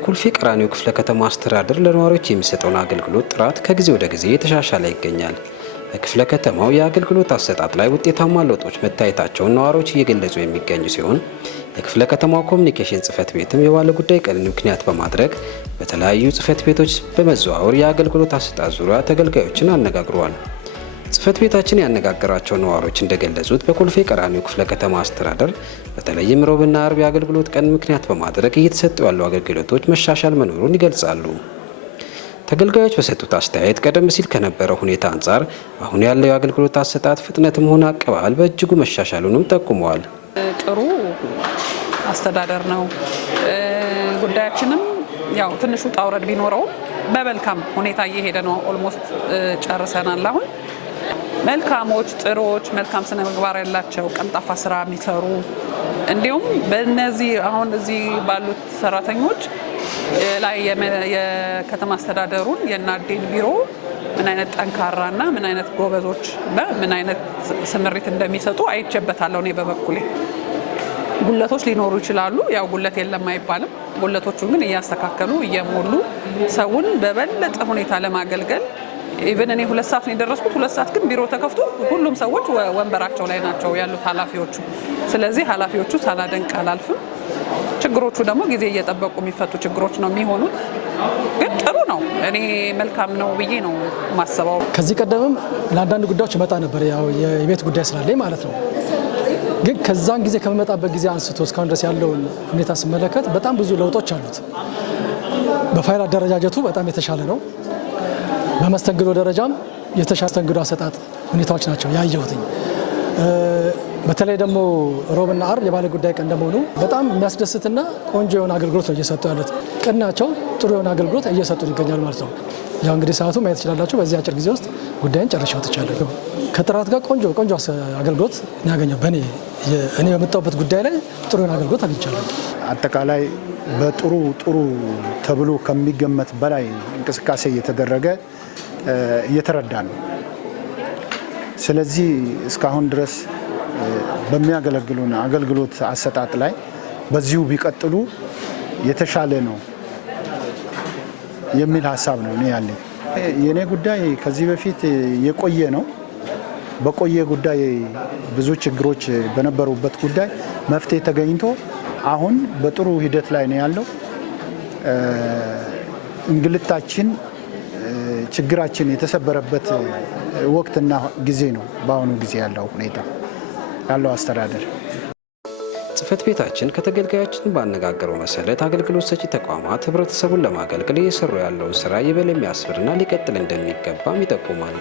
የኮልፌ ቀራኒዮ ክፍለ ከተማ አስተዳደር ለነዋሪዎች የሚሰጠውን አገልግሎት ጥራት ከጊዜ ወደ ጊዜ የተሻሻለ ይገኛል። በክፍለ ከተማው የአገልግሎት አሰጣጥ ላይ ውጤታማ ለውጦች መታየታቸውን ነዋሪዎች እየገለጹ የሚገኙ ሲሆን የክፍለ ከተማው ኮሚኒኬሽን ጽሕፈት ቤትም የባለ ጉዳይ ቀንን ምክንያት በማድረግ በተለያዩ ጽሕፈት ቤቶች በመዘዋወር የአገልግሎት አሰጣጥ ዙሪያ ተገልጋዮችን አነጋግሯል። ጽሕፈት ቤታችን ያነጋገራቸው ነዋሪዎች እንደገለጹት በኮልፌ ቀራኒዮ ክፍለ ከተማ አስተዳደር በተለይም ሮብና አርብ የአገልግሎት ቀን ምክንያት በማድረግ እየተሰጡ ያሉ አገልግሎቶች መሻሻል መኖሩን ይገልጻሉ። ተገልጋዮች በሰጡት አስተያየት ቀደም ሲል ከነበረው ሁኔታ አንጻር አሁን ያለው የአገልግሎት አሰጣጥ ፍጥነትም ሆነ አቀባበል በእጅጉ መሻሻሉንም ጠቁመዋል። ጥሩ አስተዳደር ነው። ጉዳያችንም ያው ትንሽ ውጣ ውረድ ቢኖረውም በመልካም ሁኔታ እየሄደ ነው። ኦልሞስት ጨርሰናል። አሁን መልካሞች፣ ጥሩዎች፣ መልካም ስነ ምግባር ያላቸው ቀልጣፋ ስራ የሚሰሩ እንዲሁም በእነዚህ አሁን እዚህ ባሉት ሰራተኞች ላይ የከተማ አስተዳደሩን የናዴን ቢሮ ምን አይነት ጠንካራና ምን አይነት ጎበዞች ምን አይነት ስምሪት እንደሚሰጡ አይቼበታለሁ። እኔ በበኩሌ ጉለቶች ሊኖሩ ይችላሉ። ያው ጉለት የለም አይባልም። ጉለቶቹን ግን እያስተካከሉ እየሞሉ ሰውን በበለጠ ሁኔታ ለማገልገል ኢቨን እኔ 2 ሰዓት ነው የደረስኩት። 2 ሰዓት ግን ቢሮ ተከፍቶ ሁሉም ሰዎች ወንበራቸው ላይ ናቸው ያሉት ኃላፊዎቹ። ስለዚህ ኃላፊዎቹ ሳላደንቅ አላልፍም። ችግሮቹ ደግሞ ጊዜ እየጠበቁ የሚፈቱ ችግሮች ነው የሚሆኑት። ግን ጥሩ ነው። እኔ መልካም ነው ብዬ ነው ማሰባው። ከዚህ ቀደምም ለአንዳንድ ጉዳዮች እመጣ ነበር፣ ያው የቤት ጉዳይ ስላለኝ ማለት ነው። ግን ከዛን ጊዜ ከመጣበት ጊዜ አንስቶ እስካሁን ድረስ ያለውን ሁኔታ ስመለከት በጣም ብዙ ለውጦች አሉት። በፋይል አደረጃጀቱ በጣም የተሻለ ነው። በመስተንግዶ ደረጃም የተሻለ መስተንግዶ አሰጣጥ ሁኔታዎች ናቸው ያየሁትኝ። በተለይ ደግሞ ሮብና አርብ የባለ ጉዳይ ቀን እንደመሆኑ በጣም የሚያስደስትና ቆንጆ የሆነ አገልግሎት ነው እየሰጡ ያሉት። ቅን ናቸው፣ ጥሩ የሆነ አገልግሎት እየሰጡ ይገኛሉ ማለት ነው። ያው እንግዲህ ሰዓቱ ማየት ትችላላችሁ። በዚህ አጭር ጊዜ ውስጥ ጉዳይን ጨርሼ ወጥቻለሁ። ከጥራት ጋር ቆንጆ አገልግሎት ያገኘው እኔ በመጣሁበት ጉዳይ ላይ ጥሩ የሆነ አገልግሎት አግኝቻለሁ። አጠቃላይ በጥሩ ተብሎ ከሚገመት በላይ እንቅስቃሴ እየተደረገ እየተረዳ ነው። ስለዚህ እስካሁን ድረስ በሚያገለግሉን አገልግሎት አሰጣጥ ላይ በዚሁ ቢቀጥሉ የተሻለ ነው የሚል ሀሳብ ነው እኔ ያለኝ። የኔ ጉዳይ ከዚህ በፊት የቆየ ነው። በቆየ ጉዳይ ብዙ ችግሮች በነበሩበት ጉዳይ መፍትሄ ተገኝቶ አሁን በጥሩ ሂደት ላይ ነው ያለው። እንግልታችን ችግራችን የተሰበረበት ወቅትና ጊዜ ነው በአሁኑ ጊዜ ያለው ሁኔታ ያለው አስተዳደር። ጽሕፈት ቤታችን ከተገልጋዮችን ባነጋገረው መሰረት አገልግሎት ሰጪ ተቋማት ህብረተሰቡን ለማገልገል እየሰሩ ያለውን ስራ ይበል የሚያስብልና ሊቀጥል እንደሚገባም ይጠቁማል።